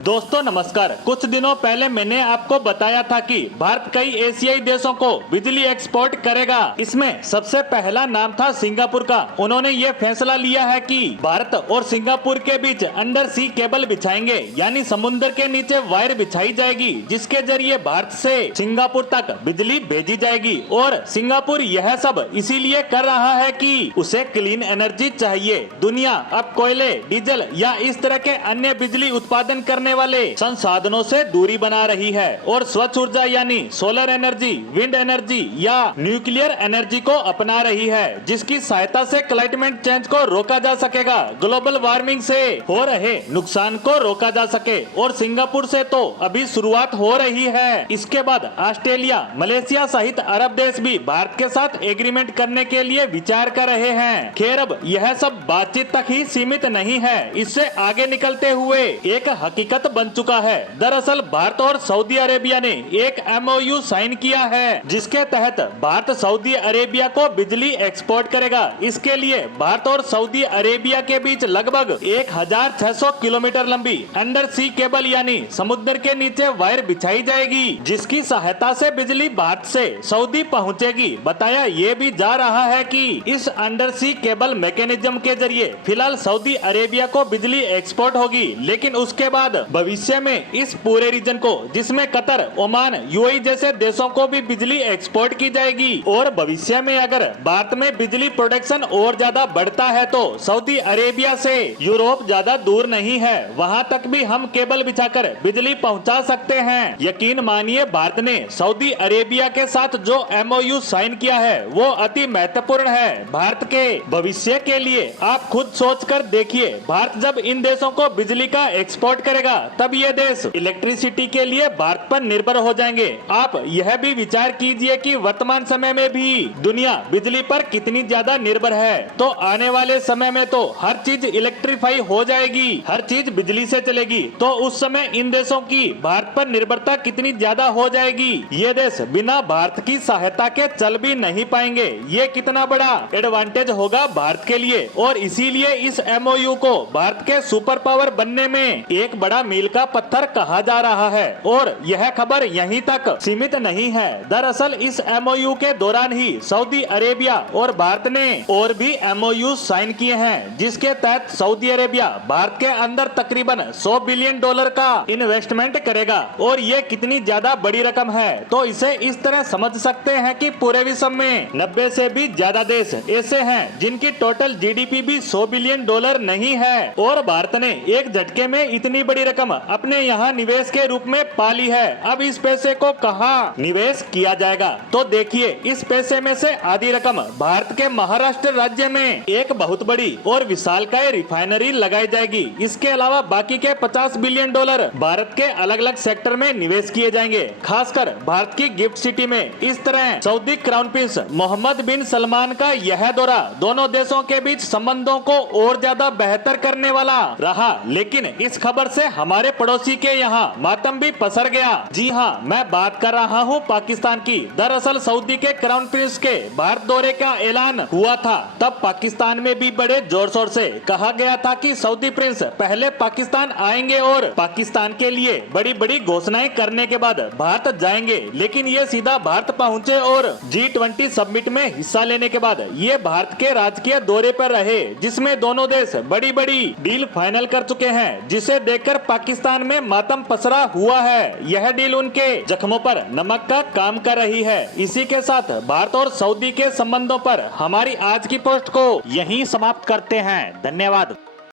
दोस्तों नमस्कार। कुछ दिनों पहले मैंने आपको बताया था कि भारत कई एशियाई देशों को बिजली एक्सपोर्ट करेगा। इसमें सबसे पहला नाम था सिंगापुर का। उन्होंने ये फैसला लिया है कि भारत और सिंगापुर के बीच अंडर सी केबल बिछाएंगे, यानी समुद्र के नीचे वायर बिछाई जाएगी, जिसके जरिए भारत से सिंगापुर तक बिजली भेजी जाएगी। और सिंगापुर यह सब इसीलिए कर रहा है कि उसे क्लीन एनर्जी चाहिए। दुनिया अब कोयले, डीजल या इस तरह के अन्य बिजली उत्पादन करने वाले संसाधनों से दूरी बना रही है और स्वच्छ ऊर्जा यानी सोलर एनर्जी, विंड एनर्जी या न्यूक्लियर एनर्जी को अपना रही है, जिसकी सहायता से क्लाइमेट चेंज को रोका जा सकेगा, ग्लोबल वार्मिंग से हो रहे नुकसान को रोका जा सके। और सिंगापुर से तो अभी शुरुआत हो रही है। इसके बाद ऑस्ट्रेलिया, मलेशिया सहित अरब देश भी भारत के साथ एग्रीमेंट करने के लिए विचार कर रहे हैं। खैर, अब यह सब बातचीत तक ही सीमित नहीं है। इससे आगे निकलते हुए एक हकीकत बन चुका है। दरअसल भारत और सऊदी अरेबिया ने एक MOU साइन किया है, जिसके तहत भारत सऊदी अरेबिया को बिजली एक्सपोर्ट करेगा। इसके लिए भारत और सऊदी अरेबिया के बीच लगभग 1600 किलोमीटर लंबी अंडर सी केबल यानी समुद्र के नीचे वायर बिछाई जाएगी, जिसकी सहायता से बिजली भारत से सऊदी पहुंचेगी। बताया ये भी जा रहा है कि इस अंडर सी केबल मैकेनिज्म के जरिए फिलहाल सऊदी अरेबिया को बिजली एक्सपोर्ट होगी, लेकिन उसके बाद भविष्य में इस पूरे रीजन को, जिसमें कतर, ओमान, UAE जैसे देशों को भी बिजली एक्सपोर्ट की जाएगी। और भविष्य में अगर भारत में बिजली प्रोडक्शन और ज्यादा बढ़ता है तो सऊदी अरेबिया से यूरोप ज्यादा दूर नहीं है, वहां तक भी हम केबल बिछाकर बिजली पहुंचा सकते हैं। यकीन मानिए, भारत ने सऊदी अरेबिया के साथ जो MOU साइन किया है वो अति महत्वपूर्ण है भारत के भविष्य के लिए। आप खुद सोच कर देखिए, भारत जब इन देशों को बिजली का एक्सपोर्ट करेगा तब ये देश इलेक्ट्रिसिटी के लिए भारत पर निर्भर हो जाएंगे। आप यह भी विचार कीजिए कि वर्तमान समय में भी दुनिया बिजली पर कितनी ज्यादा निर्भर है, तो आने वाले समय में तो हर चीज इलेक्ट्रीफाई हो जाएगी, हर चीज बिजली से चलेगी। तो उस समय इन देशों की भारत पर निर्भरता कितनी ज्यादा हो जाएगी। ये देश बिना भारत की सहायता के चल भी नहीं पाएंगे। ये कितना बड़ा एडवांटेज होगा भारत के लिए। और इसीलिए इस MOU को भारत के सुपर पावर बनने में एक बड़ा मील का पत्थर कहा जा रहा है। और यह खबर यहीं तक सीमित नहीं है। दरअसल इस MOU के दौरान ही सऊदी अरेबिया और भारत ने और भी MOU साइन किए हैं, जिसके तहत सऊदी अरेबिया भारत के अंदर तकरीबन $100 बिलियन का इन्वेस्टमेंट करेगा। और ये कितनी ज्यादा बड़ी रकम है, तो इसे इस तरह समझ सकते हैं कि पूरे विश्व में 90 से भी ज्यादा देश ऐसे हैं जिनकी टोटल GDP भी $100 बिलियन नहीं है। और भारत ने एक झटके में इतनी बड़ी रकम अपने यहाँ निवेश के रूप में पाली है। अब इस पैसे को कहाँ निवेश किया जाएगा, तो देखिए, इस पैसे में से आधी रकम भारत के महाराष्ट्र राज्य में एक बहुत बड़ी और विशालकाय रिफाइनरी लगाई जाएगी। इसके अलावा बाकी के $50 बिलियन भारत के अलग अलग सेक्टर में निवेश किए जाएंगे, खासकर भारत की गिफ्ट सिटी में। इस तरह सऊदी क्राउन प्रिंस मोहम्मद बिन सलमान का यह दौरा दोनों देशों के बीच संबंधों को और ज्यादा बेहतर करने वाला रहा। लेकिन इस खबर से हमारे पड़ोसी के यहाँ मातम भी पसर गया। जी हाँ, मैं बात कर रहा हूँ पाकिस्तान की। दरअसल सऊदी के क्राउन प्रिंस के भारत दौरे का ऐलान हुआ था, तब पाकिस्तान में भी बड़े जोर शोर से कहा गया था कि सऊदी प्रिंस पहले पाकिस्तान आएंगे और पाकिस्तान के लिए बड़ी बड़ी घोषणाएं करने के बाद भारत जाएंगे। लेकिन ये सीधा भारत पहुँचे और G20 समिट में हिस्सा लेने के बाद ये भारत के राजकीय दौरे पर रहे, जिसमें दोनों देश बड़ी बड़ी डील फाइनल कर चुके हैं, जिसे देखकर पाकिस्तान में मातम पसरा हुआ है। यह डील उनके जख्मों पर नमक का काम कर रही है। इसी के साथ भारत और सऊदी के संबंधों पर हमारी आज की पोस्ट को यहीं समाप्त करते हैं। धन्यवाद।